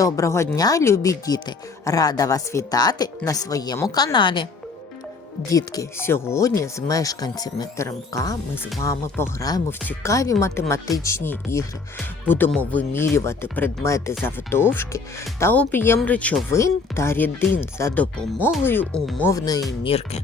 Доброго дня, любі діти! Рада вас вітати на своєму каналі. Дітки, сьогодні з мешканцями теремка ми з вами пограємо в цікаві математичні ігри. Будемо вимірювати предмети завдовжки та об'єм речовин та рідин за допомогою умовної мірки.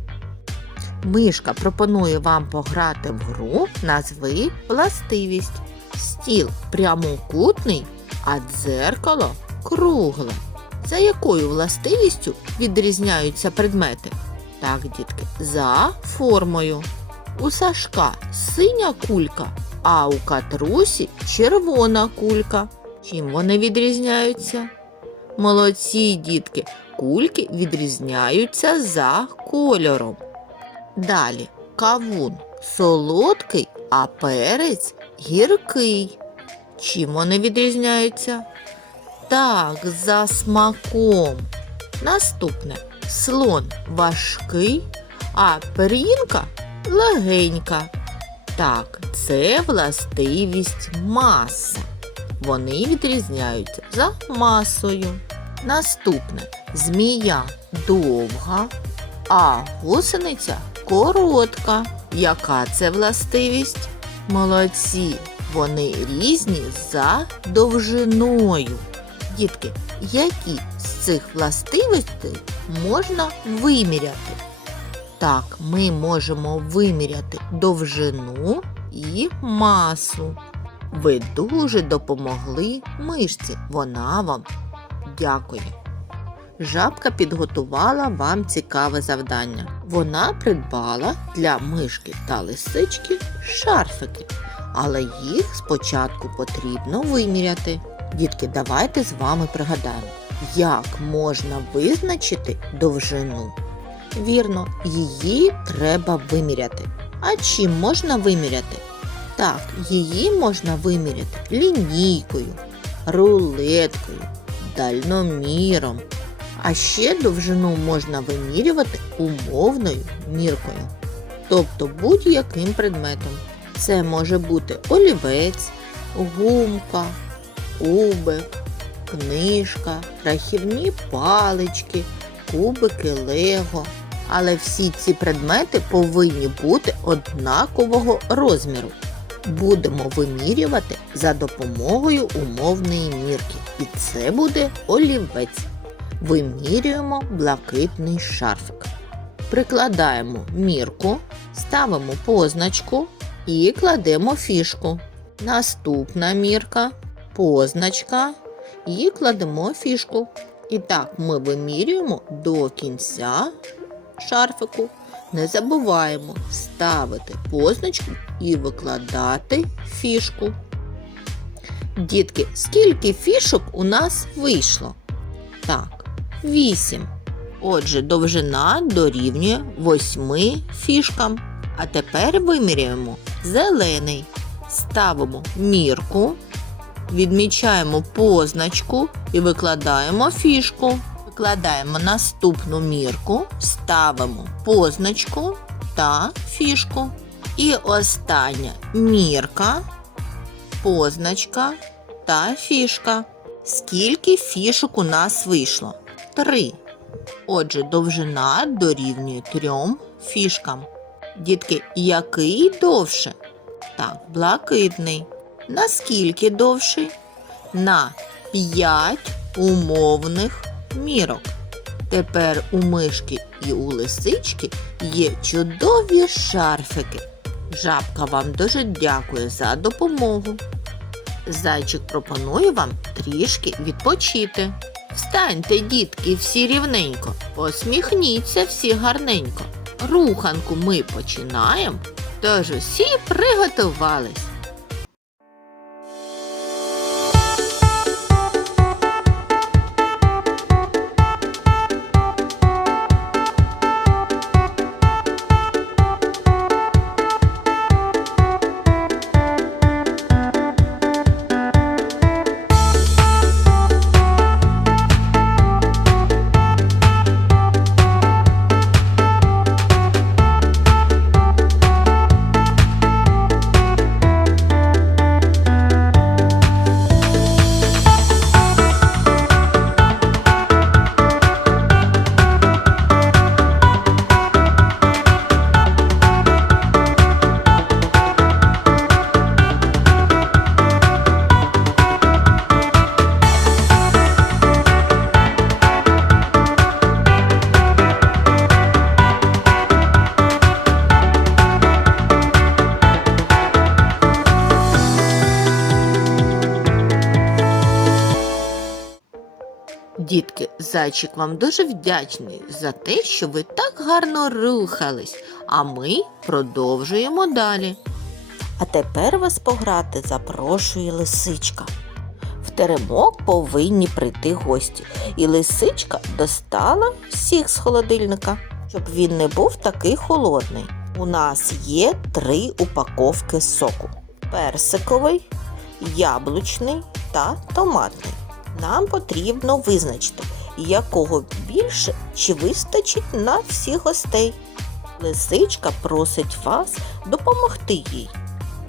Мишка пропонує вам пограти в гру назви властивість. Стіл прямокутний, а дзеркало кругле. За якою властивістю відрізняються предмети? Так, дітки, за формою. У Сашка синя кулька, а у Катрусі червона кулька. Чим вони відрізняються? Молодці, дітки, кульки відрізняються за кольором. Далі кавун солодкий, а перець гіркий. Чим вони відрізняються? Так, за смаком. Наступне слон важкий, а пір'їнка легенька. Так, це властивість маса. Вони відрізняються за масою. Наступне змія довга, а гусениця коротка. Яка це властивість? Молодці, вони різні за довжиною. Дітки, які з цих властивостей можна виміряти? Так, ми можемо виміряти довжину і масу. Ви дуже допомогли мишці. Вона вам дякує. Жабка підготувала вам цікаве завдання. Вона придбала для мишки та лисички шарфики, але їх спочатку потрібно виміряти. Дітки, давайте з вами пригадаємо, як можна визначити довжину. Вірно, її треба виміряти. А чим можна виміряти? Так, її можна виміряти лінійкою, рулеткою, дальноміром. А ще довжину можна вимірювати умовною міркою, тобто будь-яким предметом. Це може бути олівець, гумка, кубик, книжка, рахівні палички, кубики Лего. Але всі ці предмети повинні бути однакового розміру. Будемо вимірювати за допомогою умовної мірки. І це буде олівець. Вимірюємо блакитний шарфик. Прикладаємо мірку, ставимо позначку і кладемо фішку. Наступна мірка, позначка і кладемо фішку. І так ми вимірюємо до кінця шарфику. Не забуваємо ставити позначку і викладати фішку. Дітки, скільки фішок у нас вийшло? Так, 8. Отже, довжина дорівнює 8 фішкам. А тепер виміряємо зелений. Ставимо мірку, відмічаємо позначку і викладаємо фішку. Викладаємо наступну мірку, ставимо позначку та фішку. І остання мірка, позначка та фішка. Скільки фішок у нас вийшло? Три. Отже, довжина дорівнює трьом фішкам. Дітки, який довше? Так, блакитний. Наскільки довший? На 5 умовних мірок. Тепер у мишки і у лисички є чудові шарфики. Жабка вам дуже дякує за допомогу. Зайчик пропонує вам трішки відпочити. Встаньте, дітки, всі рівненько, посміхніться всі гарненько. Руханку ми починаємо, тож усі приготувались. Дітки, зайчик вам дуже вдячний за те, що ви так гарно рухались, а ми продовжуємо далі. А тепер вас пограти запрошує лисичка. В теремок повинні прийти гості, і лисичка достала всіх з холодильника, щоб він не був такий холодний. У нас є три упаковки соку: персиковий, яблучний та томатний. Нам потрібно визначити, якого більше чи вистачить на всіх гостей. Лисичка просить вас допомогти їй.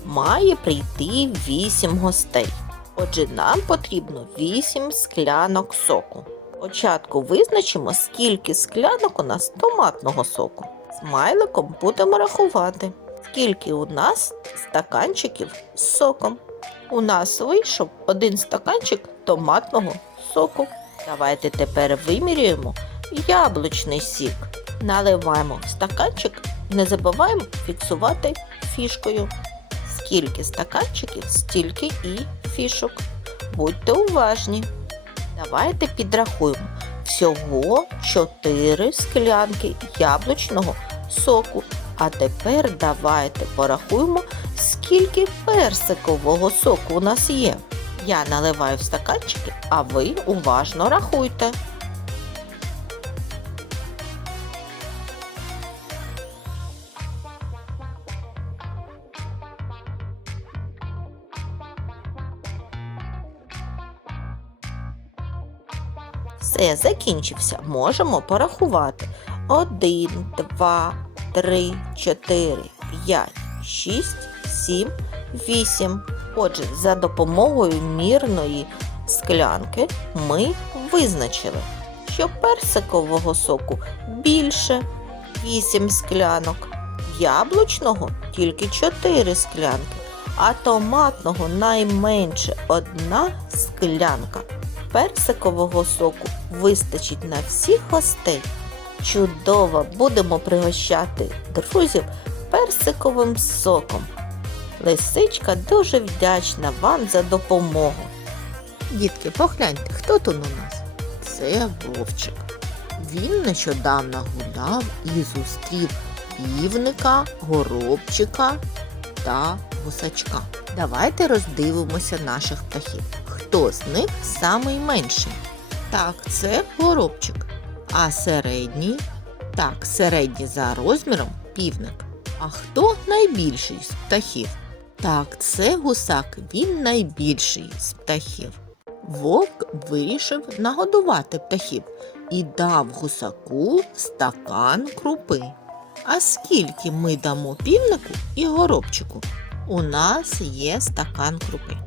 Має прийти вісім гостей. Отже, нам потрібно 8 склянок соку. Спочатку визначимо, скільки склянок у нас томатного соку. Смайликом будемо рахувати, скільки у нас стаканчиків з соком. У нас вийшов один стаканчик томатного соку. Давайте тепер вимірюємо яблучний сік. Наливаємо стаканчик і не забуваємо фіксувати фішкою. Скільки стаканчиків, стільки і фішок. Будьте уважні. Давайте підрахуємо. Всього 4 склянки яблучного соку. А тепер давайте порахуємо, скільки персикового соку у нас є. Я наливаю в стаканчики, а ви уважно рахуйте. Все, закінчився. Можемо порахувати. Один, два, три, чотири, п'ять, шість, сім, вісім. Отже, за допомогою мірної склянки ми визначили, що персикового соку більше 8 склянок, яблучного тільки 4 склянки, а томатного найменше одна склянка. Персикового соку вистачить на всіх гостей. Чудово будемо пригощати друзів персиковим соком. Лисичка дуже вдячна вам за допомогу. Дітки, погляньте, хто тут у нас? Це вовчик. Він нещодавно гуляв і зустрів півника, горобчика та гусачка. Давайте роздивимося наших птахів. Хто з них самий менший? Так, це горобчик. А середній? Так, середній за розміром півник. А хто найбільший з птахів? Так, це гусак, він найбільший з птахів. Вовк вирішив нагодувати птахів і дав гусаку стакан крупи. А скільки ми дамо півнику і горобчику? У нас є стакан крупи.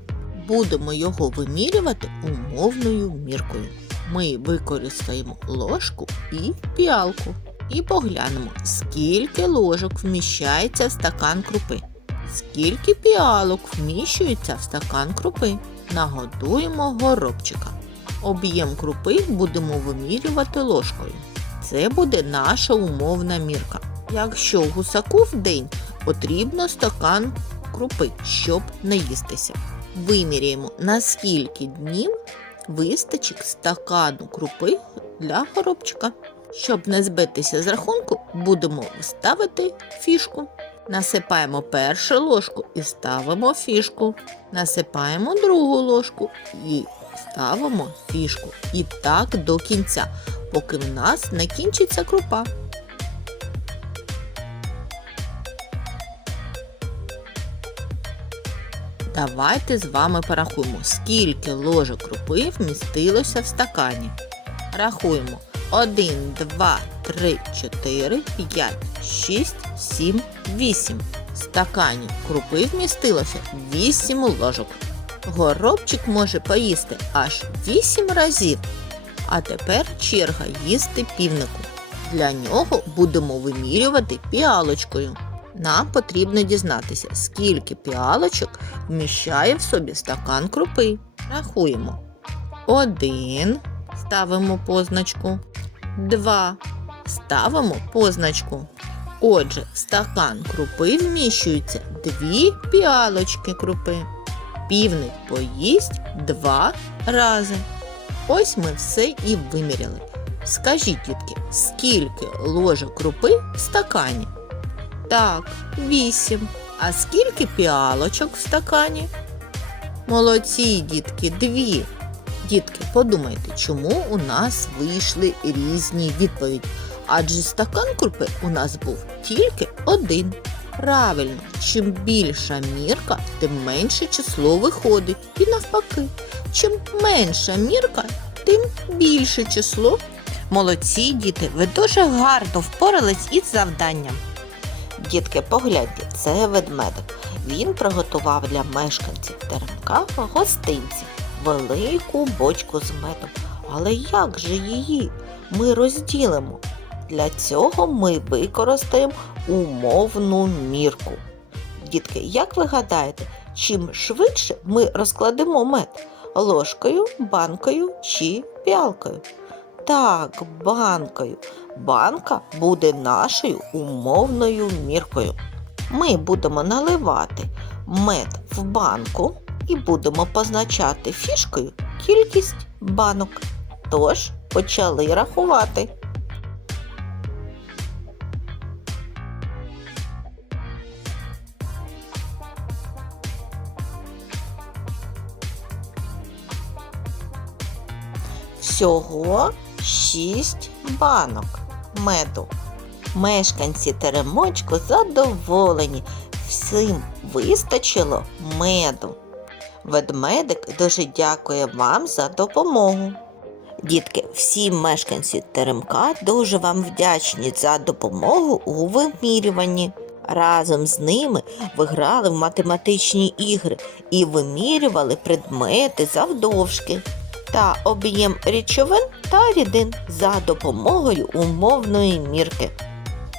Будемо його вимірювати умовною міркою. Ми використаємо ложку і піалку. І поглянемо, скільки ложок вміщається в стакан крупи. Скільки піалок вміщується в стакан крупи. Нагодуємо горобчика. Об'єм крупи будемо вимірювати ложкою. Це буде наша умовна мірка. Якщо гусаку в день потрібно стакан крупи, щоб не їстися. Виміряємо, на скільки днів вистачить стакану крупи для горобчика. Щоб не збитися з рахунку, будемо ставити фішку. Насипаємо першу ложку і ставимо фішку. Насипаємо другу ложку і ставимо фішку. І так до кінця, поки в нас не кінчиться крупа. Давайте з вами порахуємо, скільки ложок крупи вмістилося в стакані. Рахуємо 1, 2, 3, 4, 5, 6, 7, 8. В стакані крупи вмістилося 8 ложок. Горобчик може поїсти аж 8 разів. А тепер черга їсти півнику. Для нього будемо вимірювати піалочкою. Нам потрібно дізнатися, скільки піалочок вміщає в собі стакан крупи. Рахуємо. Один. Ставимо позначку. Два. Ставимо позначку. Отже, в стакан крупи вміщуються дві піалочки крупи. Півник поїсть два рази. Ось ми все і виміряли. Скажіть, дітки, скільки ложок крупи в стакані? Так, вісім. А скільки піалочок в стакані? Молодці, дітки, дві. Дітки, подумайте, чому у нас вийшли різні відповіді? Адже стакан крупи у нас був тільки один. Правильно, чим більша мірка, тим менше число виходить. І навпаки, чим менша мірка, тим більше число. Молодці, діти, ви дуже гарно впорались із завданням. Дітки, погляньте, це ведмедик. Він приготував для мешканців теремка гостинці, велику бочку з медом. Але як же її ми розділимо? Для цього ми використаємо умовну мірку. Дітки, як ви гадаєте, чим швидше ми розкладемо мед? Ложкою, банкою чи піалкою? Так, банкою. Банка буде нашою умовною міркою. Ми будемо наливати мед в банку і будемо позначати фішкою кількість банок. Тож почали рахувати. Всього 6 банок меду. Мешканці теремочку задоволені, всім вистачило меду. Ведмедик дуже дякує вам за допомогу. Дітки, всі мешканці теремка дуже вам вдячні за допомогу у вимірюванні. Разом з ними ви грали в математичні ігри і вимірювали предмети завдовжки та об'єм речовин та рідин за допомогою умовної мірки.